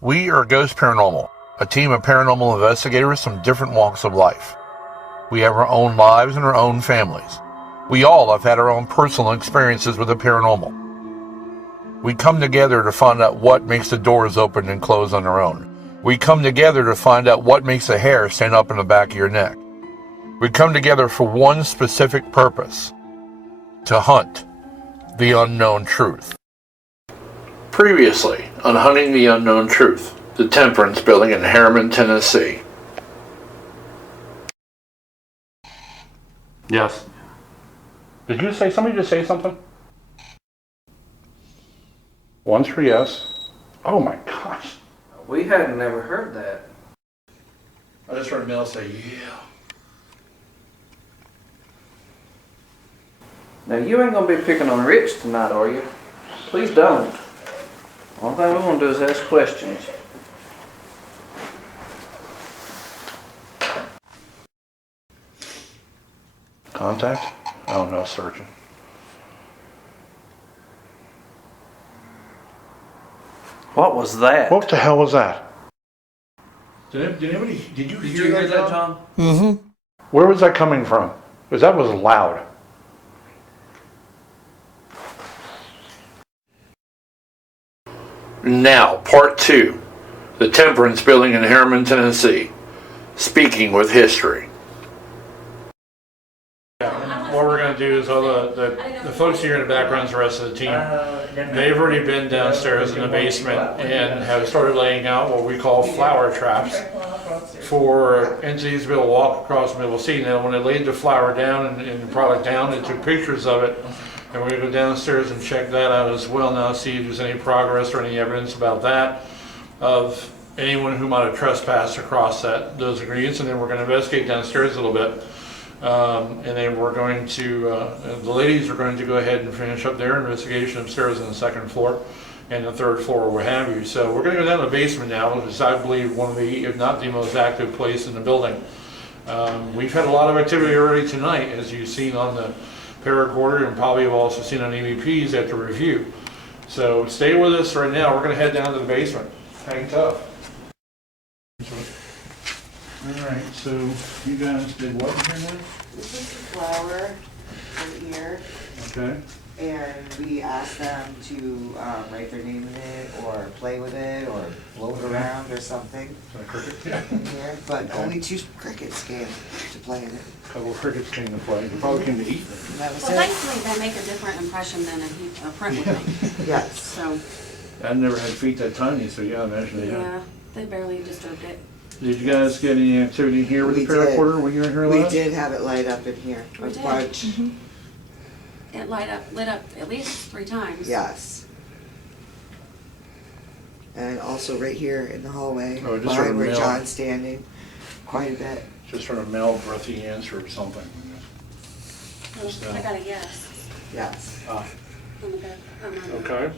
We are Ghost Paranormal, a team of paranormal investigators from different walks of life. We have our own lives and our own families. We all have had our own personal experiences with the paranormal. We come together to find out what makes the doors open and close on their own. We come together to find out what makes the hair stand up in the back of your neck. We come together for one specific purpose: to hunt the unknown truth. Previously on Hunting the Unknown Truth, the Temperance building in Harriman, Tennessee. Yes. Did you say, somebody just say something? Once for yes. Oh my gosh. We hadn't never heard that. I just heard Mel say, yeah. Now you ain't gonna be picking on Rich tonight, are you? Please don't. All thing we're gonna do is ask questions. Contact? Oh no, searching. What was that? What the hell was that? Did you hear that, John? Mm-hmm. Where was that coming from? Because that was loud. Now, part 2. The Temperance building in Harriman, Tennessee. Speaking with history. What we're going to do is all the folks here in the background, the rest of the team, they've already been downstairs in the basement and have started laying out what we call flower traps for entities to be able to walk across and be able to see. Now, when they laid the flower down and the product down, they took pictures of it, and we're going to go downstairs and check that out as well now, see if there's any progress or any evidence about that, of anyone who might have trespassed across those ingredients, and then we're going to investigate downstairs a little bit. And then we're going to, the ladies are going to go ahead and finish up their investigation upstairs on the second floor and the third floor, or what have you. So we're going to go down to the basement now, which is, I believe, one of the, if not the most active place in the building. We've had a lot of activity already tonight, as you've seen on the pararecorder, and probably have also seen on EVPs at the review. So stay with us right now. We're going to head down to the basement. Hang tough. All right, so you guys did what here now? This is the flower right here, Okay. and we asked them to write their name in it, or play with it, or blow it around or something Is that cricket? Yeah. in here, but only 2 crickets came to play in it. A couple of crickets came to play. They probably came to eat. And that was Well, it. thankfully, they make a different impression than a print would make. Yes. So, I've never had feet that tiny, so yeah, I imagine they do. yeah, they barely disturbed it. Did you guys get any activity here with the We did. pararecorder when you were here We last? did have it light up in here, a We did. bunch. It lit up at least 3 times. Yes. And also right here in the hallway, Oh, just sort of behind where male. John's standing, quite a bit. Just sort of male breathy answer or something. Well, I got a yes Yes. Ah, on the back. okay.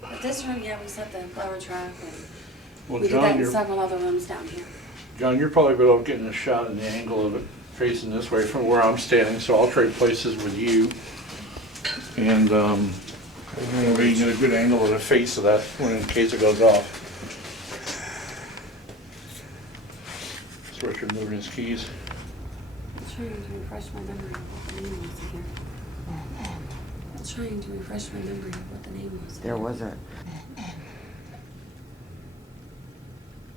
But this room, yeah, we set the flower trap, and Well, we did that John, in you're, several other rooms down here. John, you're probably better off getting a shot in the angle of it facing this way from where I'm standing, so I'll trade places with you. And we can get a good angle of the face of that when in case it goes off. So Richard moving his keys. I'm trying to refresh my memory of what the name was here. I'm trying to refresh my memory of what the name was. There wasn't.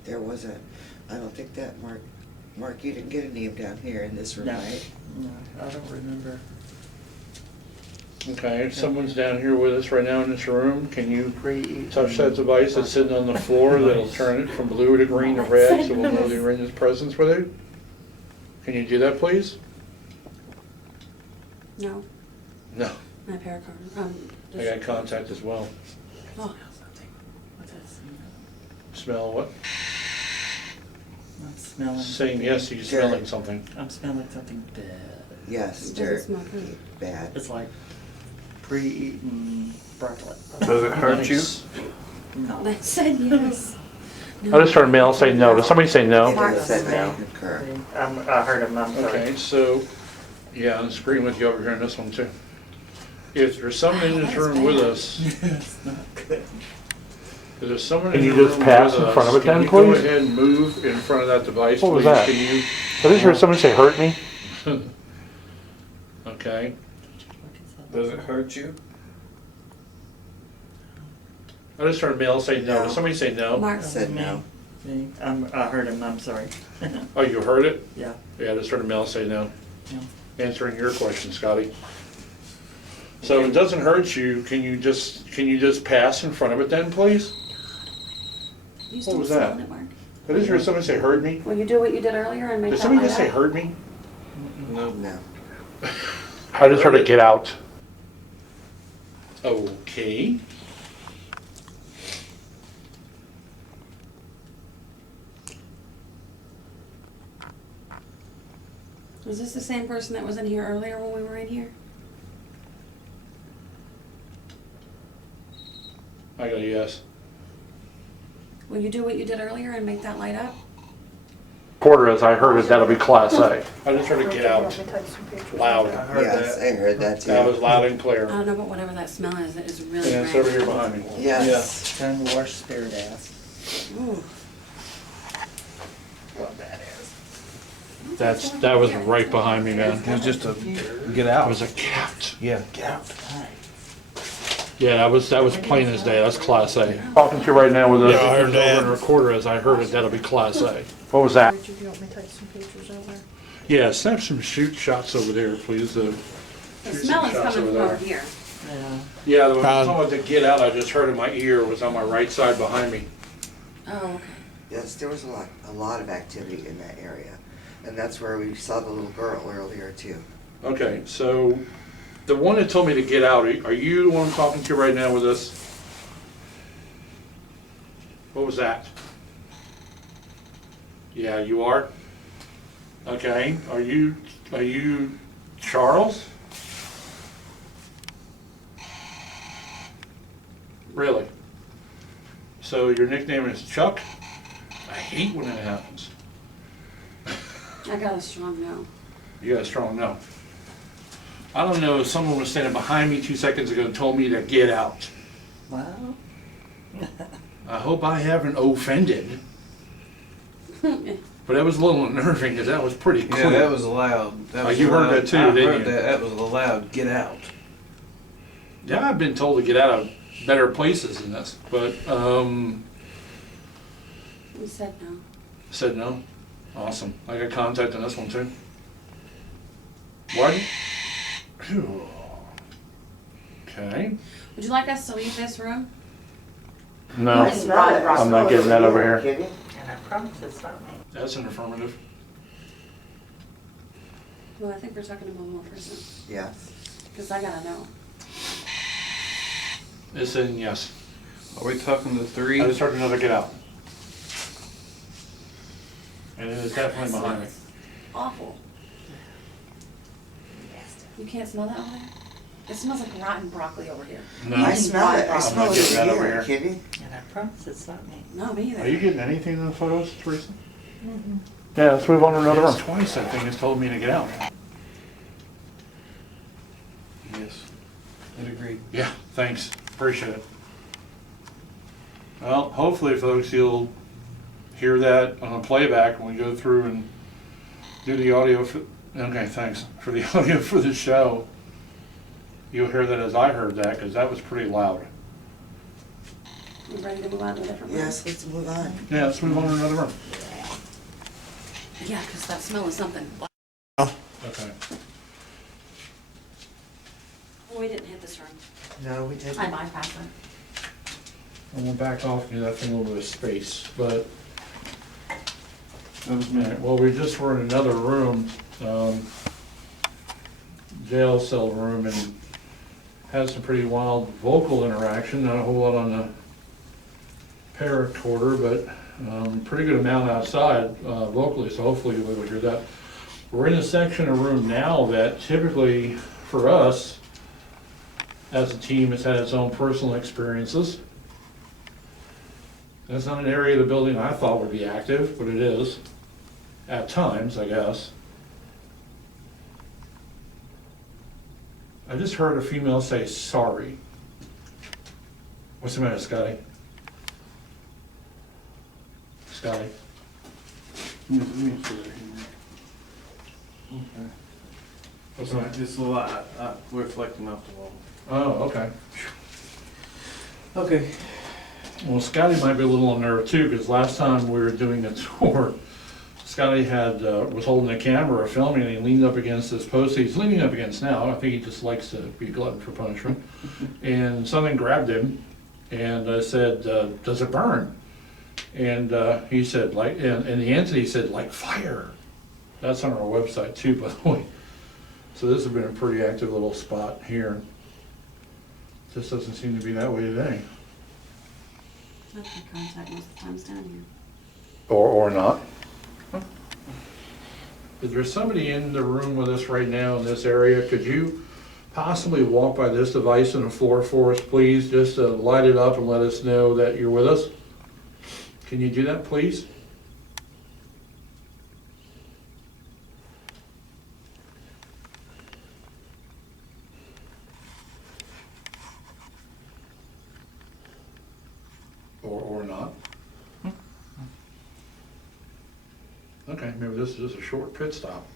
There wasn't. I don't think that, Mark, you didn't get a name down here in this room, No. right? No, I don't remember. Okay, if someone's down here with us right now in this room, can you Pre-eat. touch that device that's sitting on the floor that'll turn it from blue to green to red so we'll know you're in his presence with it? Can you do that, please? No, No. my paracord. I got contact as well. Oh, What's that Smell smell? what? I'm smelling. Saying yes, you're smelling something. I'm smelling something bad. Yes, It dirt. doesn't smell good. Bad. It's like pre-eaten broccoli. Does it hurt you? No. they said yes. I just heard Mel say no. Does somebody say It no? Mark said said no. no. Concur. I heard him, I'm sorry. Okay, so, yeah, I'm agreeing with you over here on this one too. If there's someone in this room with us, It's not good. if there's someone Can in you the just room pass with in us, front of it can then, you go please? ahead and move in front of that device, What was please? that? Can you? I just heard someone say, hurt me. Okay. Does it hurt you? I just heard Mel say no. No. Did somebody say no? Mark. Said no. Me. I heard him, I'm sorry. Oh, you heard it? Yeah. Yeah, I just heard Mel say no. Yeah. Answering your question, Scotty. So it doesn't hurt you. Can you just pass in front of it then, please? You still was that? smelling it, Mark? I just heard somebody say heard me. Will you do what you did earlier and make Did that somebody light just say up? heard me? No. No. I just heard it get out. Okay. Was this the same person that was in here earlier when we were in here? I got a yes. Will you do what you did earlier and make that light up? Porter, as I heard it, that'll be Class A. I just heard it get out. Loud. I heard Yes, that. I heard that too. That was loud and I clear. don't know, but whatever that smell is, it is really And it's great. over here behind me. Yes. Time to wash spirit ass. Ooh. What that is. That was right behind me, man. It was just a get That out. was a cat. Yeah, get out. Yeah, that was plain as day. That's Class A. Talking to you right now with Yeah, a, I heard that on the recorder as I heard it. That'll be Class A. what was that? Would you want me to take some pictures over? Yeah, snap some shoot shots over there, please. The Shoot smell some is shots coming from over over there. here. Yeah. Yeah, the one with the get out I just heard in my ear was on my right side behind me. Oh, okay. Yes, there was a lot of activity in that area. And that's where we saw the little girl earlier too. Okay, so the one that told me to get out, are you the one I'm talking to right now with this? What was that? Yeah, you are? Okay, are you Charles? Really? So your nickname is Chuck? I hate when that happens. I got a strong no. You got a strong no. I don't know if someone was standing behind me 2 seconds ago and told me to get out. Well. I hope I haven't offended. But that was a little unnerving because that was pretty Yeah, clear. that was loud. That Oh, was you heard loud. that too, I didn't heard you? that. That was a loud get out. Yeah, I've been told to get out of better places than this, but We said no. said no. Awesome. I got contact on this one too. What? Phew. Okay. Would you like us to leave this room? No, I'm not getting that over here. Kidding? And I promise it's not me. That's an affirmative. Well, I think we're talking about one more person. Yes. Because I gotta know. It's in yes. Are we talking to I three? just heard another get out. And it is definitely That behind me. smells awful. You can't smell that over there? It smells like rotten broccoli over here. No. I smell it. I I'm smell not it getting that over over here. here. Kidding? And I promise it's not me. No, me either. Are you getting anything in the photos, Teresa? Yeah, let's move on to another Yes, room. twice that thing has told me to get out. Yes. I'd agree. Yeah, thanks. Appreciate it. Well, hopefully, folks, you'll hear that on a playback when we go through and do the audio. Okay, thanks. For the audio for the show, you'll hear that as I heard that, because that was pretty loud. You ready to move on to a different room? Yes, let's move on. Yeah, let's move on to another room. Yeah, because that smell is something. Okay. We didn't hit this room. No, we didn't. I bypassed it. I'm gonna back off and give that thing a little bit of space, but, That was me. alright, well, we just were in another room, jail cell room, and had some pretty wild vocal interaction, not a whole lot on the pararecorder, but pretty good amount outside vocally, so hopefully you'll be able to hear that. We're in a section of room now that typically, for us, as a team, has had its own personal experiences. That's not an area of the building I thought would be active, but it is, at times, I guess. I just heard a female say sorry. What's the matter, Scotty? Scotty? Let me see it here. What's Okay. that? Just a lot, reflecting off the wall. Oh, okay. Okay. Well, Scotty might be a little unnerved too, because last time we were doing a tour, Scotty had, was holding a camera or filming, and he leaned up against this post he's leaning up against now. I think he just likes to be a glutton for punishment. And something grabbed him, and I said, does it burn? And he said, like, and the answer he said, like fire. That's on our website too, by the way. So this has been a pretty active little spot here. Just doesn't seem to be that way today. I've had contact most of the times down here. Or not. Is there somebody in the room with us right now in this area? Could you possibly walk by this device on the floor for us, please? Just to light it up and let us know that you're with us. Can you do that, please? Or not? Okay, maybe this is just a short pit stop.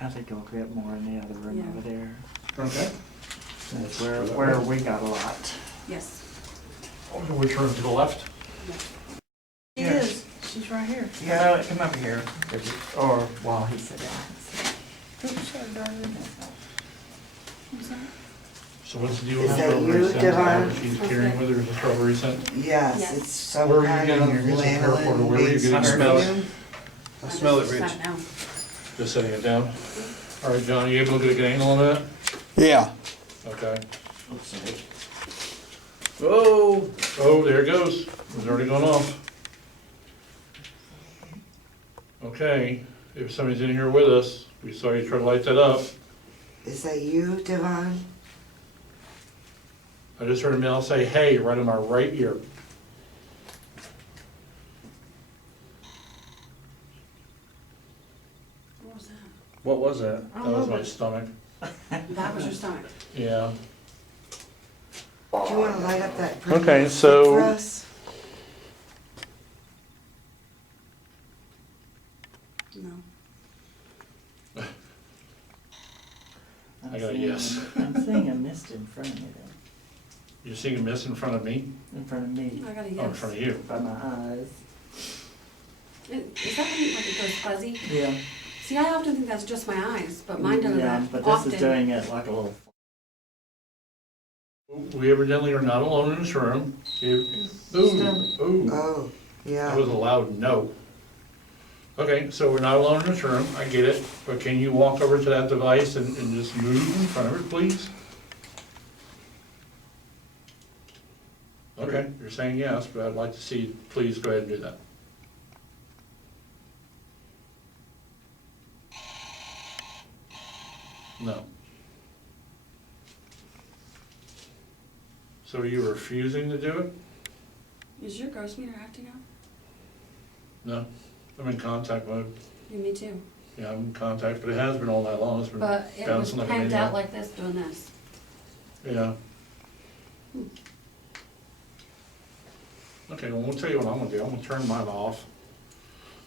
I think I'll get more in the other room Yeah. over there. Okay. That's where we got a lot. Yes. Which room to the left? She Yeah. is. She's right here. Yeah, come up here. Or while he sat down. Oops, sorry, darling. I'm sorry. So what's the deal Is with that strawberry you, scent? Devon? She's carrying with her the strawberry scent. Yes, Yes. it's some Where are you kind getting of your music from, or lanolin where are you based getting your perfume. I smell it, just Rich. sat down. Just setting it down. All right, John, you able to get a good angle on that? Yeah. Okay. Whoa! Oh, there it goes. It's already gone off. Okay, if somebody's in here with us, we saw you try to light that up. Is that you, Devon? I just heard a male say, hey, right in my right ear. What was that? What was that? That was my stomach. That was your stomach. Yeah. Do you wanna light up that pretty Okay, stick so- for us? No. I got a yes. I'm seeing a mist in front of me though. You're seeing a mist in front of me? In front of me. I got a Oh, in yes. front of you. By my eyes. Is that when like it goes fuzzy? Yeah. See, I often think that's just my eyes, but mine does Yeah, that but often. this is doing it like a little. We evidently are not alone in this room. Ooh, ooh. Oh, That yeah. was a loud no. Okay, so we're not alone in this room, I get it, but can you walk over to that device and just move in front of it, please? Okay, you're saying yes, but I'd like to see, please go ahead and do that. No. So are you refusing to do it? Is your ghost meter acting up? No, I'm in contact mode. Yeah, me too. Yeah, I'm in contact, but it has been all night long, it's been But it was bouncing like a panked out maniac. like this doing this. Yeah. Okay, well, we'll tell you what I'm gonna do, I'm gonna turn mine off.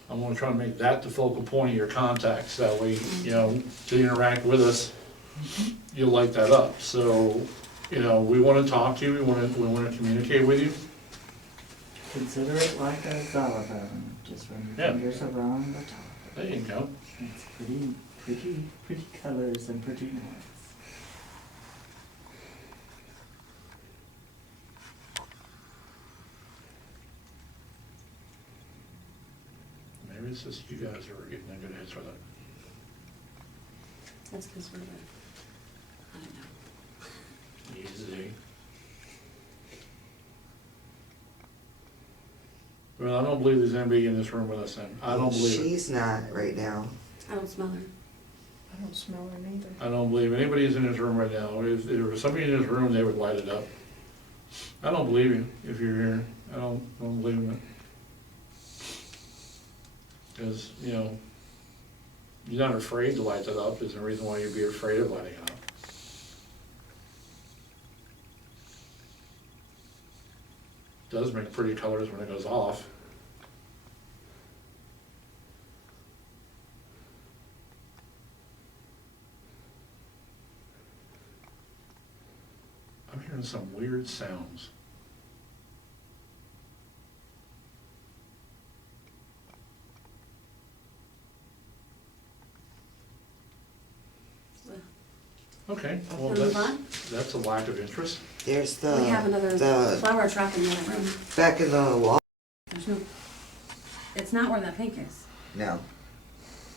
I'm gonna try to make that the focal point of your contacts, that way, you know, to interact with us, you'll light that up. So, you know, we wanna talk to you, we wanna communicate with you. Consider it like a xylophone. Just run your Yeah. fingers around the top. There you go. It's pretty colors and pretty noise. Maybe it's just you guys are getting a good hits with it. That's because we're good. I don't know. Easy. Well, I don't believe there's anybody in this room with us then. I don't believe it. She's not right now. I don't smell her. I don't smell her neither. I don't believe anybody's in this room right now. If there was somebody in this room, they would light it up. I don't believe you if you're here. I don't believe in it. Because, you know, you're not afraid to light that up, there's no reason why you'd be afraid of lighting it up. It does make pretty colors when it goes off. I'm hearing some weird sounds. Okay, well, Wanna move on? that's a lack of interest. There's We have another the, flower trap in the other room. back in the wall. There's no, it's not where that pink is. No.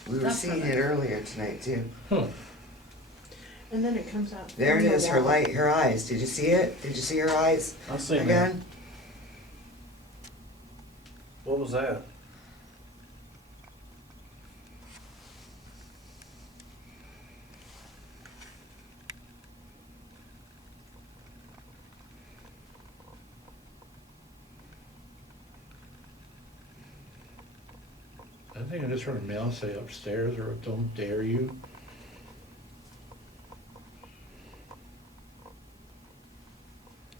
We were That's seeing perfect. it earlier tonight too. Huh. And then it comes out. There it from the is, her wall. light, her eyes. Did you see it? Did you see her eyes I seen that. again? What was that? I think I just heard a male say upstairs, or don't dare you.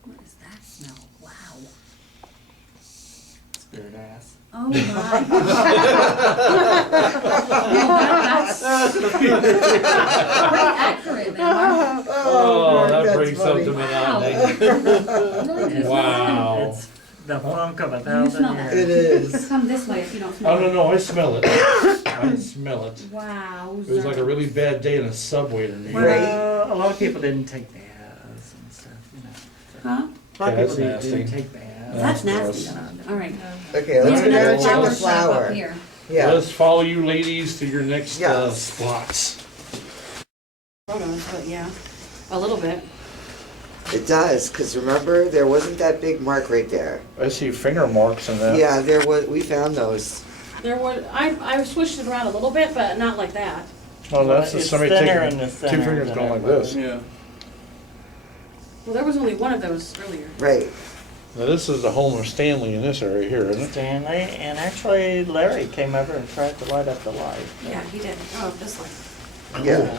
What is that smell? Wow. Spirit ass. Oh my. That's pretty accurate there, Mark. Oh, that that's brings funny. something Wow. out. Really do Wow. It's the funk of a You thousand smell that. It years. is. Come this way if you don't smell Oh, no, it. no, I smell it. I smell it. Wow. It was like a really bad day in a subway to me. Well, a lot of people didn't take baths and stuff, you know. Huh? A lot Okay, of that's people nasty. didn't take baths. That's gross. nasty. All right. Okay, We let's have go another down and check the flower shop up flower. here. Yeah. Let's follow you ladies to your next Yeah. spots. Photos, but yeah, a little bit. It does, because remember, there wasn't that big mark right there. I see finger marks in that. Yeah, there was, we found those. There was, I switched it around a little bit, but not like that. Oh, that's It's somebody thinner taking in the two center fingers than going like everybody. this. Yeah. Well, there was only one of those earlier. Right. Now, this is the home of Stanley in this area here, isn't it? Stanley, and actually Larry came over and tried to light up the light. Yeah, he did. Oh, this one. Yeah.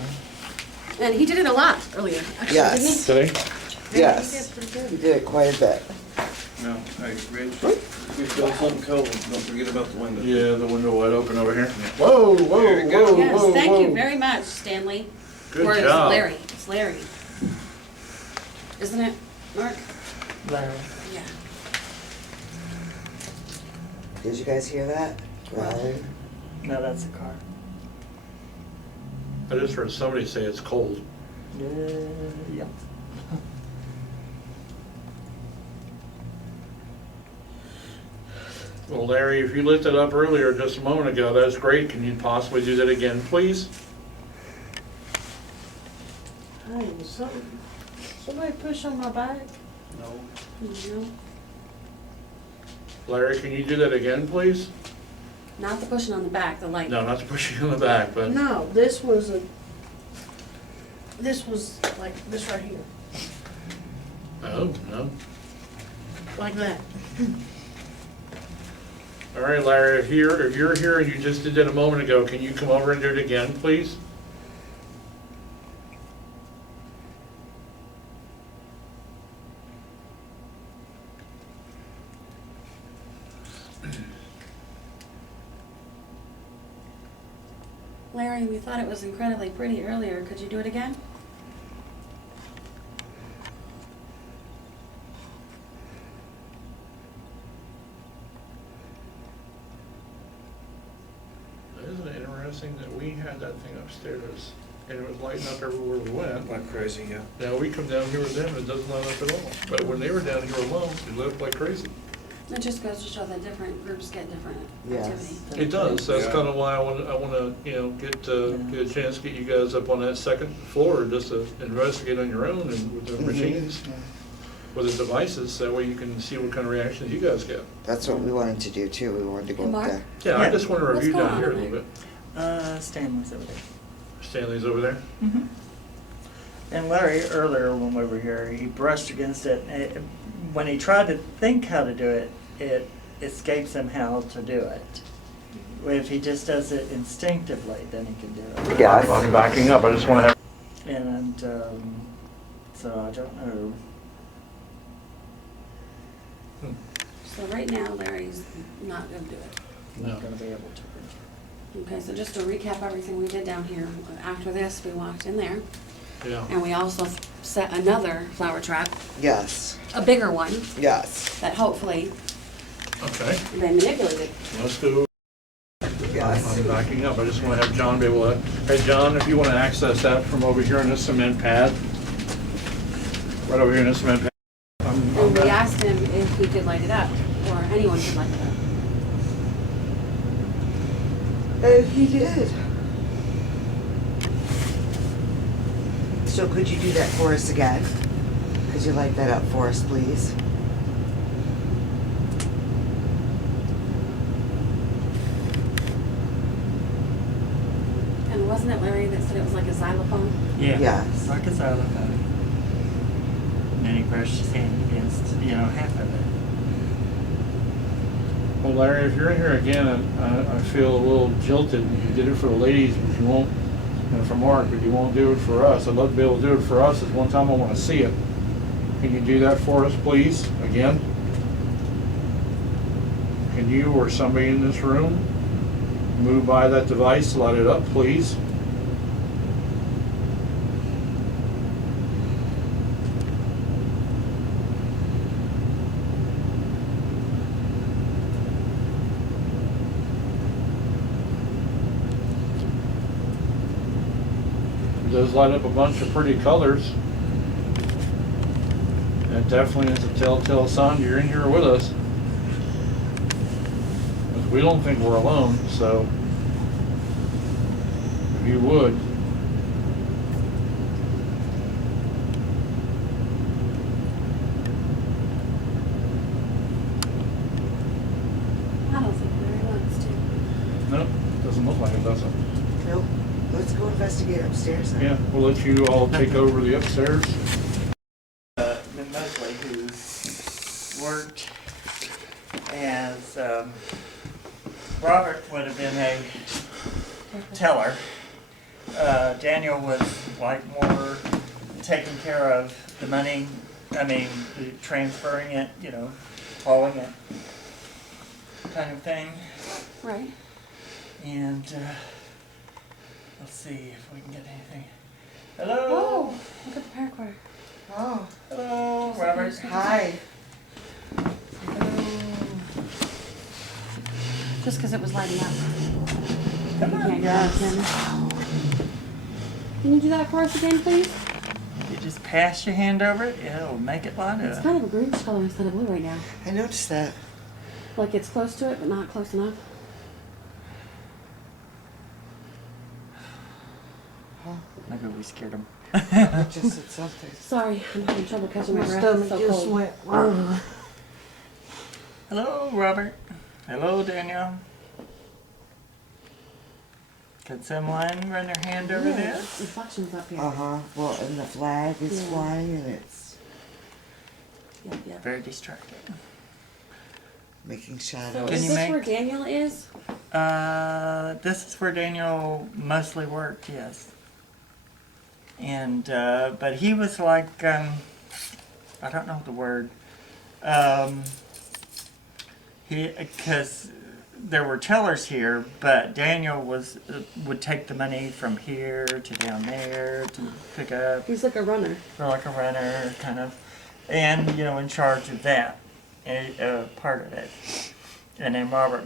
And he did it a lot earlier, actually, Yes. didn't Did he? he? Yes. He did pretty We good. did it quite a bit. No, hey, Rich, if you feel something cold, don't forget about the window. Yeah, the window wide open over here. Whoa, whoa, There you go. whoa, Yes, whoa, thank whoa. you very much, Stanley. Good Or job. it's Larry. It's Larry. Isn't it, Mark? Larry. Yeah. Did you guys hear that? Right. No, that's a car. I just heard somebody say it's cold. Yeah. Well, Larry, if you lit it up earlier just a moment ago, that's great. Can you possibly do that again, please? Hey, somebody push on my back? No. No, Larry, can you do that again, please? not the pushing on the back, the light. No, not to push you in the back, but No, this was like this right here, oh, no. like that. All right, Larry, if you're here and you just did that a moment ago, can you come over and do it again, please? Larry, we thought it was incredibly pretty earlier. Could you do it again? Isn't it interesting that we had that thing upstairs and it was lighting up everywhere we went? Like crazy, yeah. Now we come down here with them and it doesn't light up at all. But when they were down here alone, it lit up like crazy. It just goes to show that different groups get different Yes. activity. It does. That's Yeah. kind of why I want to, get a chance to get you guys up on that second floor just to investigate on your own and with the machines, with the devices. That way you can see what kind of reactions you guys get. That's what we wanted to do too. We wanted to go Hey, up Mark? there. Yeah, I Yeah. just want to What's review going down on here a in little there? bit. Stanley's over there. Stanley's over there. Mm-hmm. And Larry, earlier when we were here, he brushed against it. When he tried to think how to do it, it escapes him how to do it. if he just does it instinctively, then he can do it. Yeah. I'm backing up, I just wanna have, And, so I don't know. So right now Larry's not gonna do it. I'm no. not gonna be able to. Okay, so just to recap everything we did down here, after this, we walked in there, Yeah. and we also set another flower trap, Yes, a bigger one, yes, that hopefully Okay, they manipulated. let's do, yes. I'm backing up, I just wanna have John be able to, hey, John, if you wanna access that from over here in this cement pad, right over here in this cement pad. I'm And we back. asked him if he could light it up, or anyone could light it up. And he did. So could you do that for us again? Could you light that up for us, please? And wasn't it Larry that said it was like a xylophone? Yeah. Yes. Like a xylophone. And then he brushed his hand against, half of it. Well, Larry, if you're in here again, I feel a little jilted. You did it for the ladies, but you won't, and for Mark, but you won't do it for us. I'd love to be able to do it for us. At one time, I want to see it. Can you do that for us, please, again? Can you or somebody in this room move by that device, light it up, please? It does light up a bunch of pretty colors. It definitely is a telltale sign you're in here with us. 'Cause we don't think we're alone, so if you would. I don't think Larry wants to. No, doesn't look like it, does it? Nope. Let's go investigate upstairs then. Yeah, we'll let you all take over the upstairs. Mosley, who worked as, Robert would have been a teller. Daniel was like more taking care of the money, transferring it, hauling it, kind of thing. Right. And, let's see if we can get anything. Hello? Oh, look at the paracord. Oh, Hello, Robert. hi. Hello. Just because it was lighting up. Come You on, can't guys. get it. Can you do that for us again, please? You just pass your hand over it, it'll make it light It's up. kind of a greenish color instead of blue right now. I noticed that. Like it's close to it, but not close enough. Maybe we scared him. I just said something. Sorry, I'm having trouble catching my My breath. stomach It's so just cold. went, "Ugh." Hello, Robert. Hello, Danielle. Can someone run their hand over Yeah, this? reflections up here. Uh-huh. Well, and the flag is Yeah. flying and it's Yep, yep. Very distracted. making So shadows. Can is you this make- where Daniel is? This is where Daniel mostly worked, yes. And, but he was like, I don't know the word. Because there were tellers here, but Daniel would take the money from here to down there to pick up, He's like a runner. or like a runner, kind of, and, in charge of that, part of it. And then Robert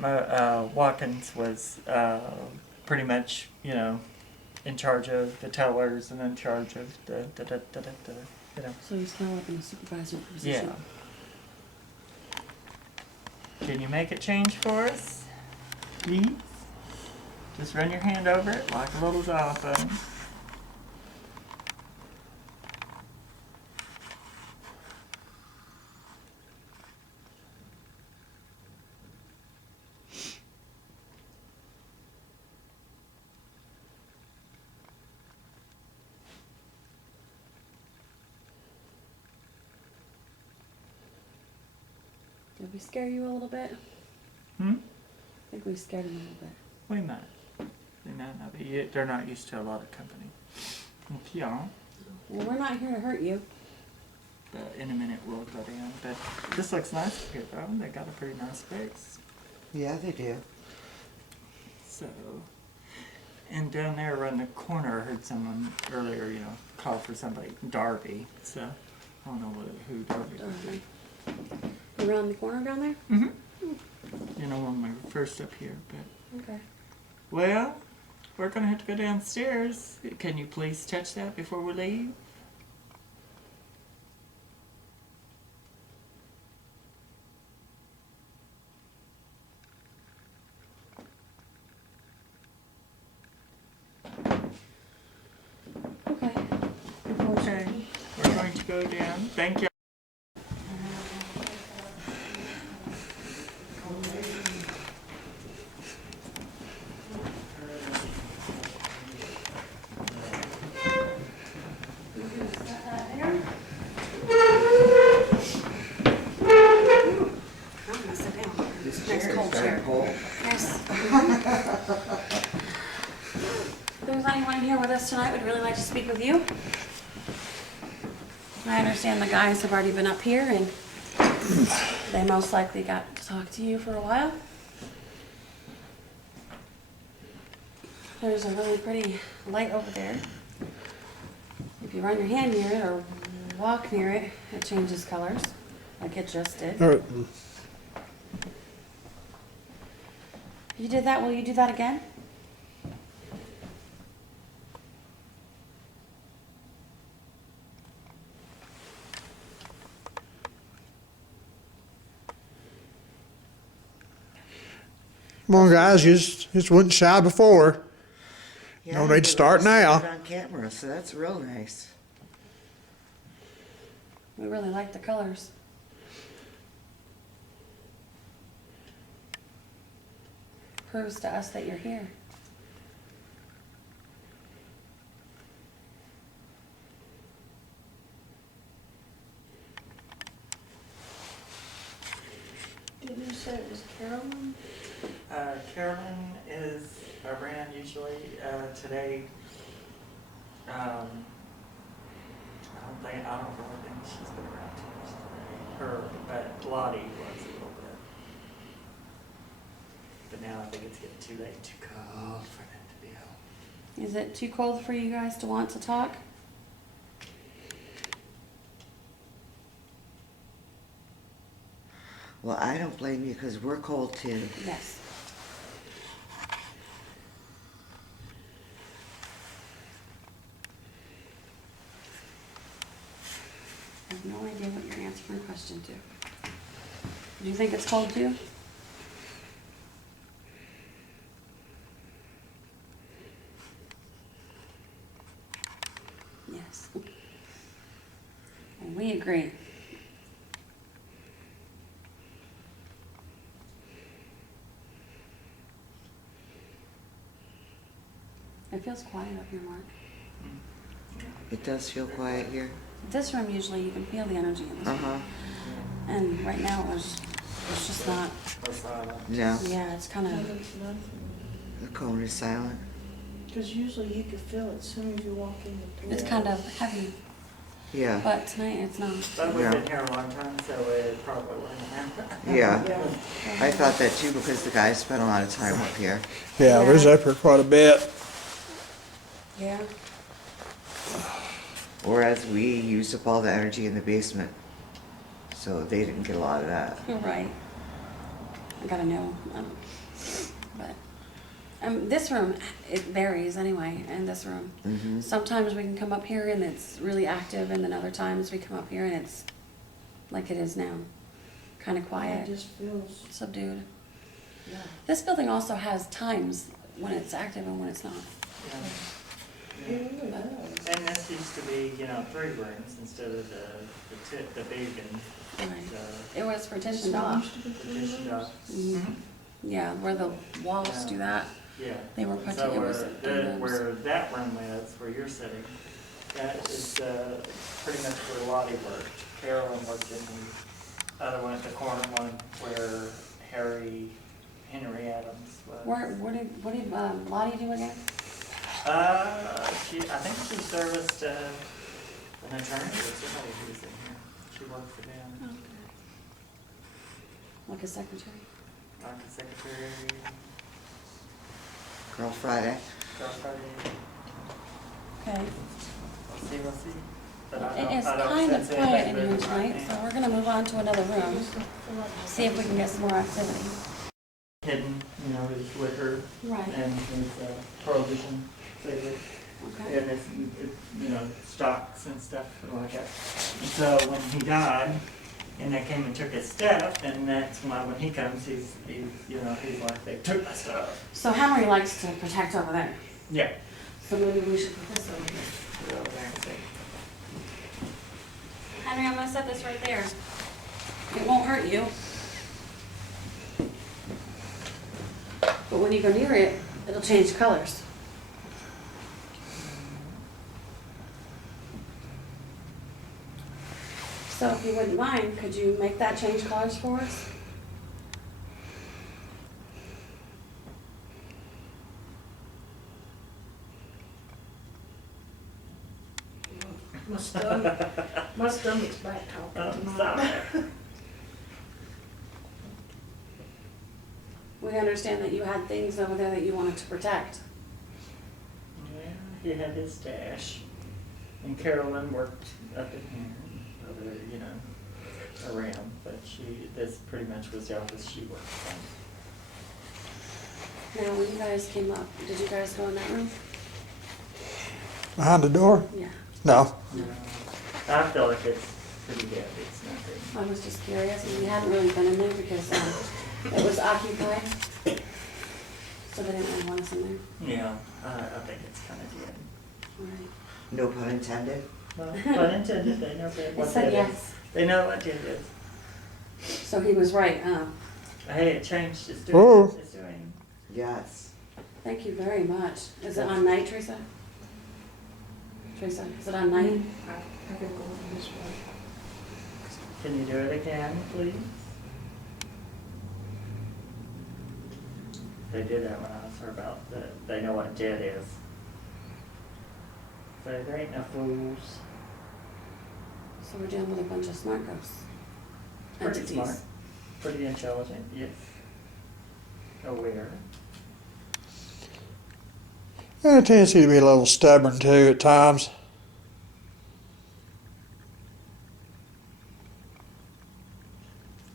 Watkins was pretty much, in charge of the tellers and in charge of the. So he's kind of like in a supervisor Yeah. position. Can you make it change for us? Please? Just run your hand over it like a little xylophone. Did we scare you a little bit? Hmm? I think we scared him a little bit. We might. They might not be. They're not used to a lot of company. Yeah. Well, we're not here to hurt you. But in a minute we'll go down. But this looks nice here though. They got a pretty nice space. Yeah, they do. So, and down there around the corner, I heard someone earlier, call for somebody, Darby. So, I don't know who Darby would be. Around the corner down there? Mm-hmm. When we were first up here. But Okay. well, we're gonna have to go downstairs. Can you please touch that before we leave? Okay. Okay. We're going to go down. Thank you. I'm gonna sit down. This Nice chair cold is chair. very cold. Yes. If there's anyone here with us tonight, we'd really like to speak with you. I understand the guys have already been up here and they most likely got to talk to you for a while. There's a really pretty light over there. If you run your hand near it or walk near it, it changes colors, like it just did. All right. You did that, will you do that again? Come on, guys, you just wasn't shy before. No need to start now. On camera, so that's real nice. We really like the colors. Proves to us that you're here. Did you say it was Carolyn? Carolyn is around usually. Today, I don't really think she's been around too much today. But Lottie was a little bit. But now I think it's getting too late to go for them to be home. Is it too cold for you guys to want to talk? Well, I don't blame you because we're cold too. Yes. I have no idea what you're answering a question to. Do you think it's cold too? Yes. And we agree. It feels quiet up here, Mark. It does feel quiet here. This room, usually you can feel the energy in this room. Uh-huh. And right now it's just not, No, yeah, it's kind of, the cone is silent. Because usually you can feel it as soon as you walk in the door. it's kind of heavy, Yeah, but tonight it's not. But we've Yeah. been here a long time, so it probably wouldn't happen. yeah. Yeah. I thought that too because the guys spent a lot of time up here. Yeah, we was up here quite a bit. Yeah. Whereas we used up all the energy in the basement. So they didn't get a lot of that. You're right. I gotta know. But this room, it varies anyway. In this room, Mm-hmm. sometimes we can come up here and it's really active, and then other times we come up here and it's like it is now, kind of It quiet, just feels, subdued. yeah. This building also has times when it's active and when it's not. It really does. And this used to be, 3 rooms instead of the big and Right. the It was partitioned So it off. used to be three petition rooms? dock. Mhm. Yeah, where the walls do that. Yeah. They were And put so it was where, 3 rooms. where that room is, where you're sitting, that is pretty much where Lottie worked. Carolyn worked in the other one, the corner one, where Harry Henry Adams was. What did Lottie do again? I think she serviced an attorney or somebody who was in here. She worked for them, Okay. Like a secretary? like a secretary, Girl Friday. Girl Friday. Okay. We'll see. But It is I don't kind of sense quiet anything in here moving right tonight, now. so we're gonna move on to another room. See if we can get some more activity. Hidden, his liquor Right. and his prohibition cigarettes. Okay. And his, stocks and stuff like that. And so when he died, and they came and took his stuff, and that's why when he comes, he's like, they took my stuff. So Henry likes to protect over there. Yeah. So maybe we should put this over here. Put it over there and see. Henry, I'm gonna set this right there. It won't hurt you. But when you go near it, it'll change colors. So if you wouldn't mind, could you make that change colors for us? My stomach's back talking tonight. We understand that you had things over there that you wanted to protect. Yeah, he had his stash. And Carolyn worked up in here, over there, around, but this pretty much was the office she worked from. Now, when you guys came up, did you guys go in that room? Behind the door? Yeah. No. I feel like it's pretty good, it's nothing. I was just curious, and we hadn't really been in there because it was occupied. So they didn't really want us in there. Yeah, I think it's kind of good. All right. No pun intended. Well, pun intended, they know It what said it is. yes. They know what it is. So he was right, huh? Hey, it changed, it's Oh. doing, it's doing. Yes. Thank you very much. Is it on night, Teresa? Teresa, is it on night? I can go this way. Can you do it again, please? They did that when I was here about they know what dead is. So there ain't no fools. So we're dealing with a bunch of smart ghosts. Pretty Entities. smart. Pretty intelligent, yes. Aware. And a tendency to be a little stubborn too at times.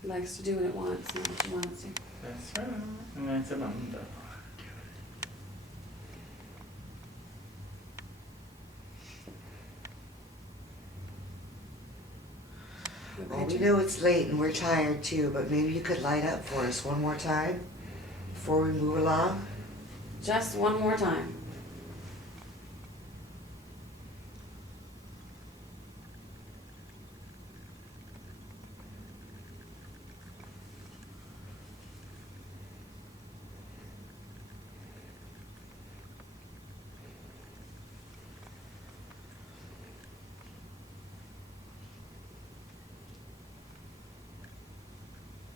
Likes to do what it wants, not what you want it to. That's right. And that's a number. Well, we know it's late and we're tired too, but maybe you could light up for us one more time before we move along? Just one more time.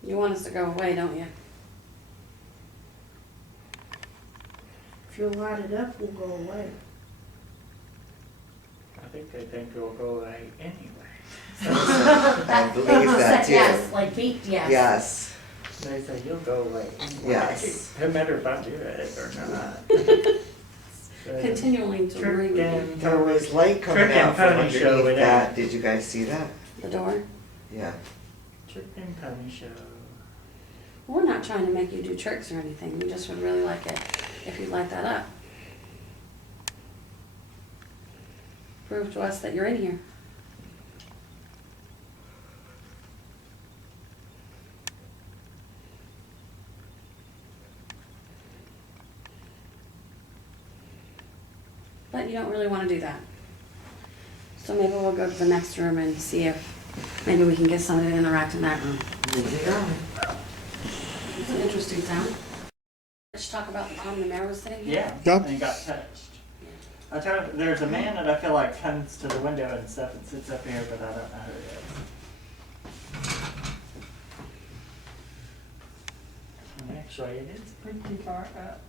You want us to go away, don't you? If you'll light it up, we'll go away. I think they think it'll go away anyway. I believe that too. Yes, like beat, yes. Yes. They say you'll go away anyway. Yes. No matter if I do it or not. So, Continuing to trick ring and There was light coming Trick and out from pony show underneath with that. Did you guys see that? the door. Yeah. Trick and pony show. We're not trying to make you do tricks or anything. We just would really like it if you'd light that up. Prove to us that you're in here. But you don't really want to do that. So maybe we'll go to the next room and see if maybe we can get somebody to interact in that room. Moving on. It's an interesting sound. Let's talk about the time the mayor was sitting here. Yeah. Yeah. And he got touched. I told you, there's a man that I feel like comes to the window and stuff and sits up here, but I don't know who it is. And actually, it is pretty far up.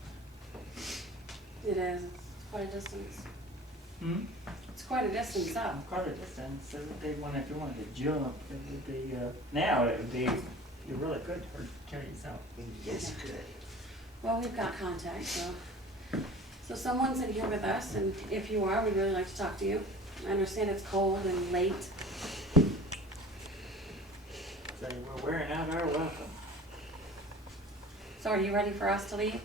It is. It's quite a distance. Hmm? It's quite a distance up. Quite a distance, so if you wanted to jump, it would be, now it would be, you really could carry yourself. Yes, good. Well, we've got contact, so someone's in here with us, and if you are, we'd really like to talk to you. I understand it's cold and late. So we're wearing out our welcome. So are you ready for us to leave?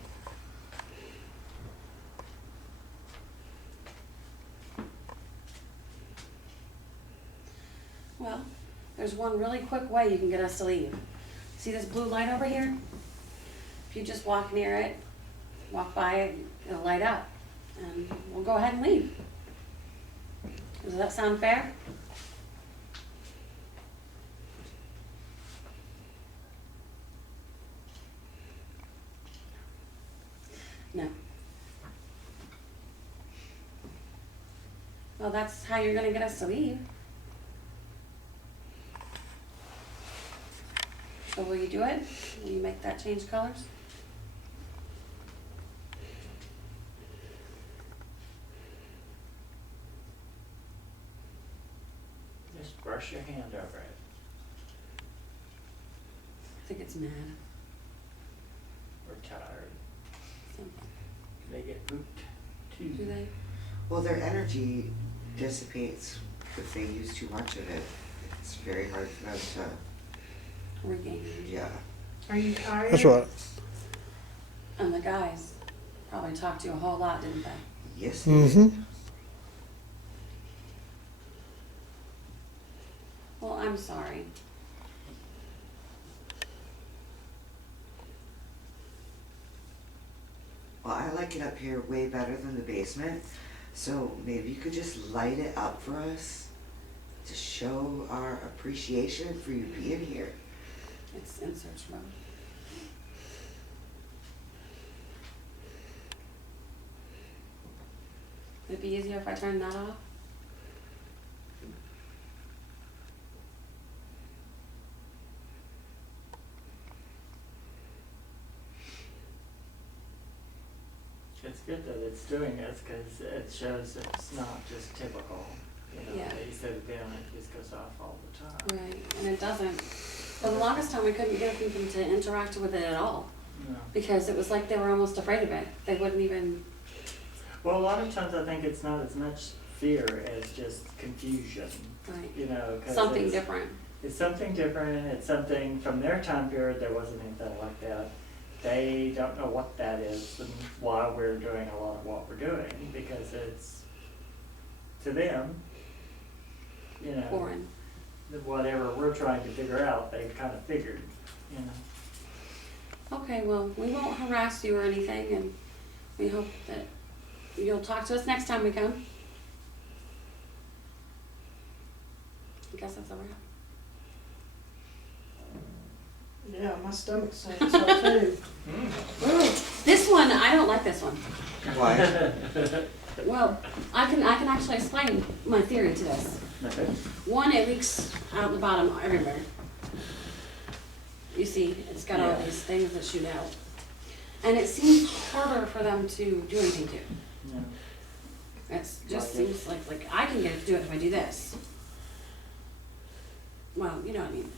Well, there's one really quick way you can get us to leave. See this blue light over here? If you just walk near it, walk by it, it'll light up, and we'll go ahead and leave. Does that sound fair? No. Well, that's how you're gonna get us to leave. So will you do it? Will you make that change colors? Just brush your hand over it. I think it's mad. We're tired. Something. They get pooped too. Do they? Well, their energy dissipates if they use too much of it. It's very hard for them Regain. to, yeah. Are you tired? That's what, And the guys probably talked to you a whole lot, didn't they? Yes. mm-hmm. Well, I'm sorry. Well, I like it up here way better than the basement, so maybe you could just light it up for us to show our appreciation for you being here. It's in search mode. Would it be easier if I turned that off? It's good that it's doing this because it shows that it's not just typical. You know, Yeah. they said again, it just goes off all the time. Right, and it doesn't. For the longest time, we couldn't get people to interact with it at all No. because it was like they were almost afraid of it. They wouldn't even. Well, a lot of times I think it's not as much fear as just confusion. Right. You know, 'cause Something it's, different. It's something different. It's something from their time period. There wasn't anything like that. They don't know what that is and why we're doing a lot of what we're doing because it's to them, you know, Foreign. whatever we're trying to figure out, they've kind of figured, you know. Okay, well, we won't harass you or anything, and we hope that you'll talk to us next time we come. I guess that's a wrap. Yeah, my stomach's saying so too. This one, I don't like this one. Why? Well, I can actually explain my theory to this. Okay. One, it leaks out the bottom everywhere. You see, it's got all Yeah. these things that shoot out. And it seems harder for them to do anything to. Yeah. It just Like it. seems like I can get it to do it if I do this. Well, you know what I mean.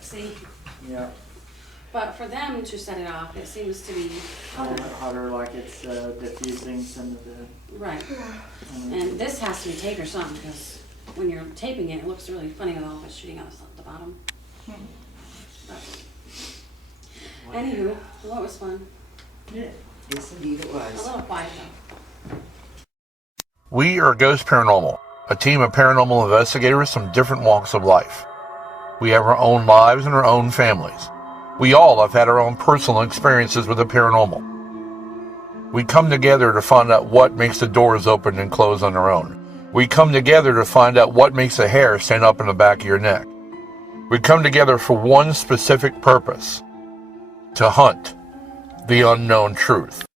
See? Yeah. But for them to set it off, it seems to be A little bit hotter, like it's diffusing some of the. right. And this has to be taped or something because when you're taping it, it looks really funny with all of it shooting out the bottom. But, anywho, well, that was fun. Yeah. Yes, indeed it A was. little quiet though. We are Ghost Paranormal, a team of paranormal investigators from different walks of life. We have our own lives and our own families. We all have had our own personal experiences with the paranormal. We come together to find out what makes the doors open and close on their own. We come together to find out what makes the hair stand up in the back of your neck. We come together for one specific purpose: to hunt the unknown truth.